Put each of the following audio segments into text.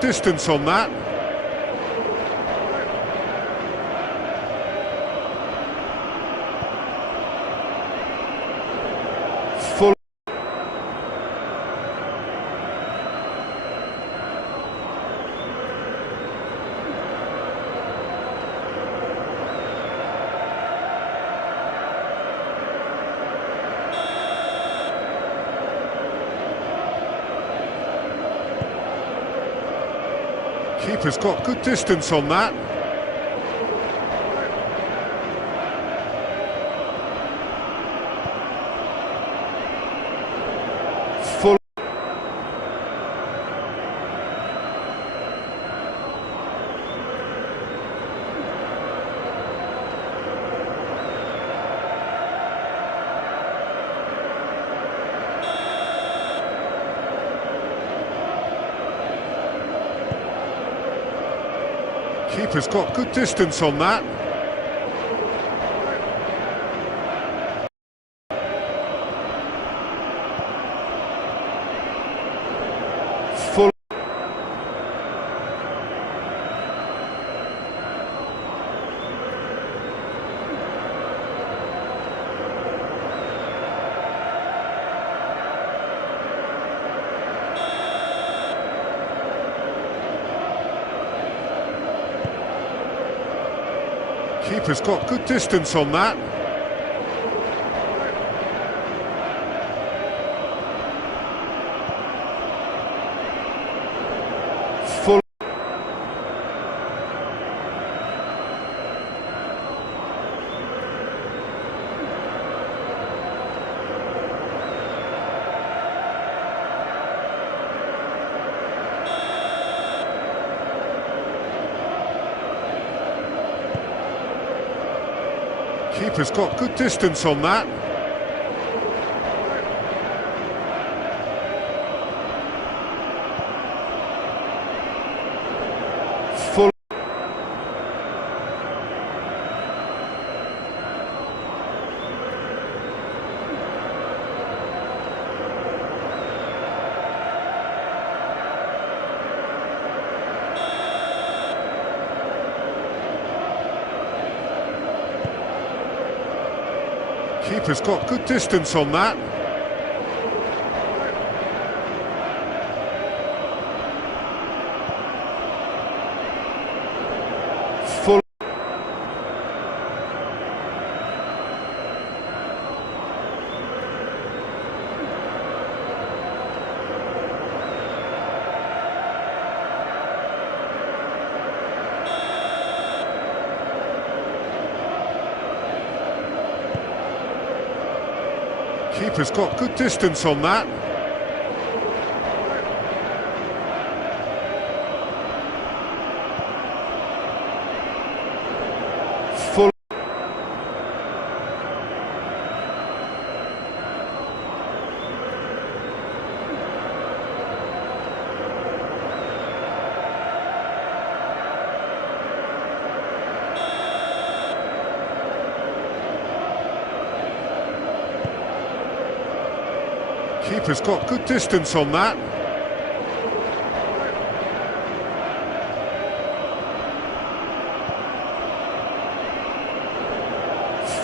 good distance on that. Full. Keeper's got good distance on that. Full. Keeper's got good distance on that. Full. Keeper's got good distance on that. Full. Keeper's got good distance on that. Full. Keeper's got good distance on that. Full. Keeper's got good distance on that. Full. Keeper's got good distance on that.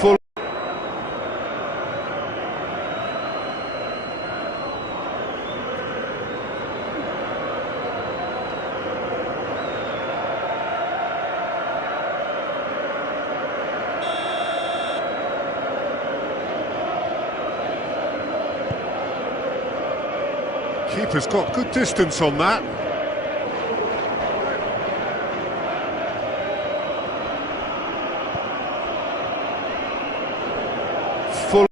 Full. Keeper's got good distance on that. Full.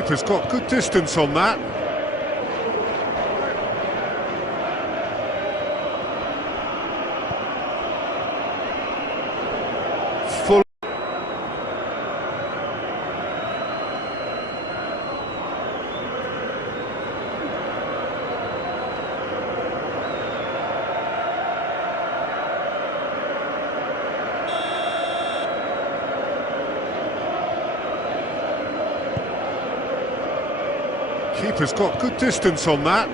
Keeper's got good distance on that. Full. Keeper's got good distance on that.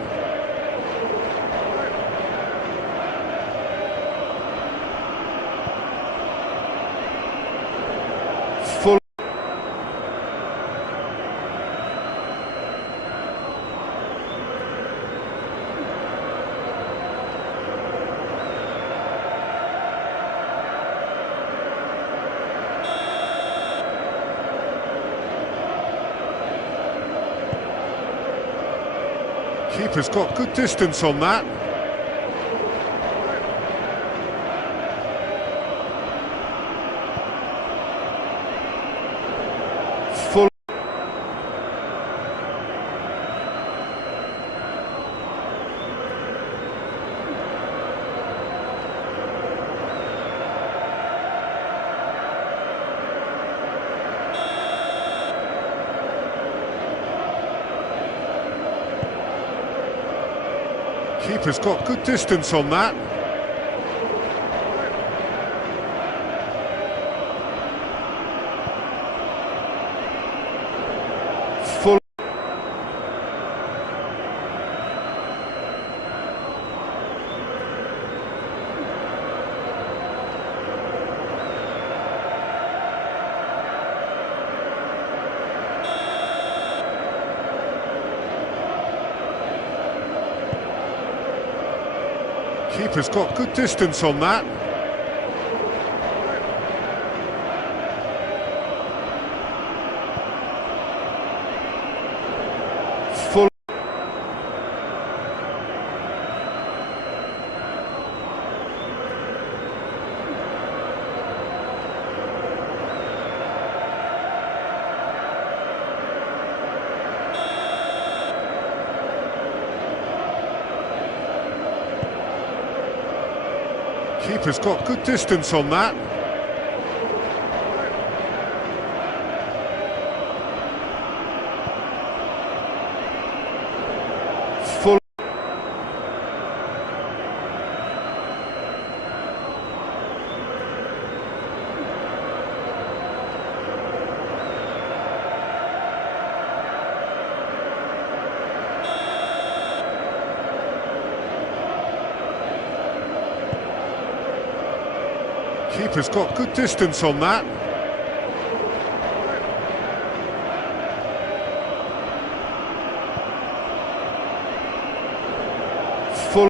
Full. Keeper's got good distance on that. Full. Keeper's got good distance on that. Full. Keeper's got good distance on that. Full. Keeper's got good distance on that. Full. Keeper's got good distance on that. Full.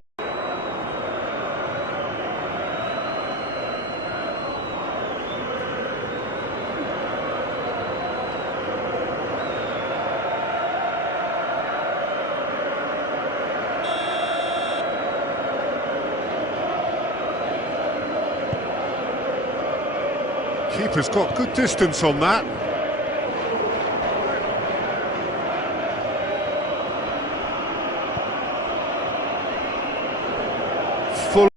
Keeper's got good distance on that. Full.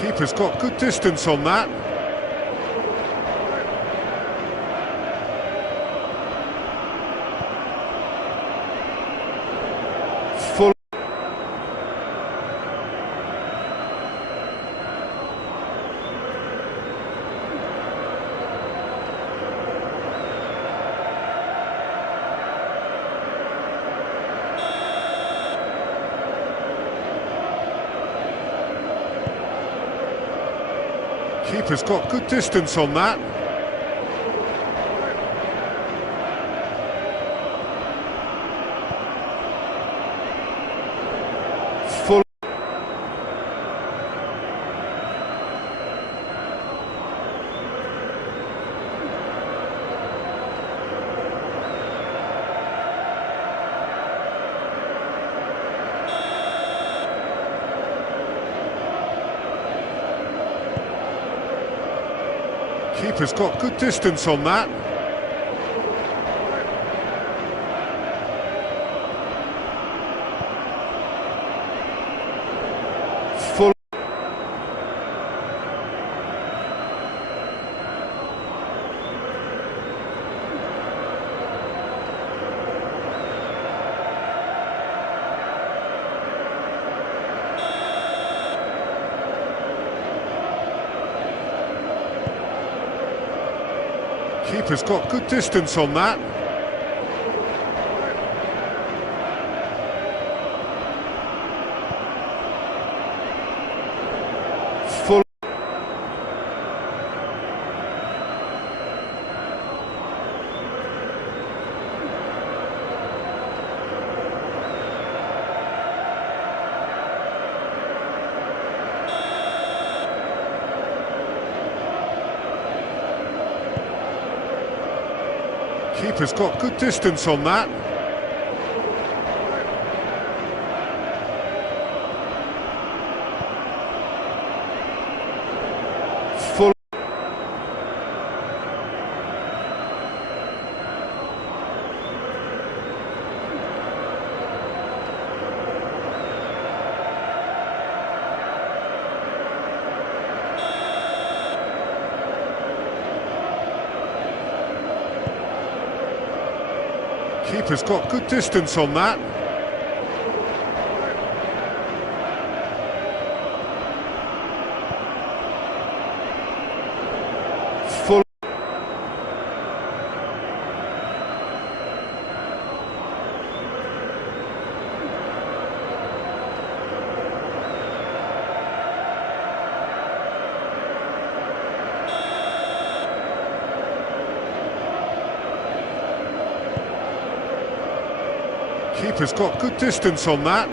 Keeper's got good distance on that. Full. Keeper's got good distance on that. Full. Keeper's got good distance on that. Full. Keeper's got good distance on that. Full. Keeper's got good distance on that. Full. Keeper's got good distance on that. Full. Keeper's got good distance on that.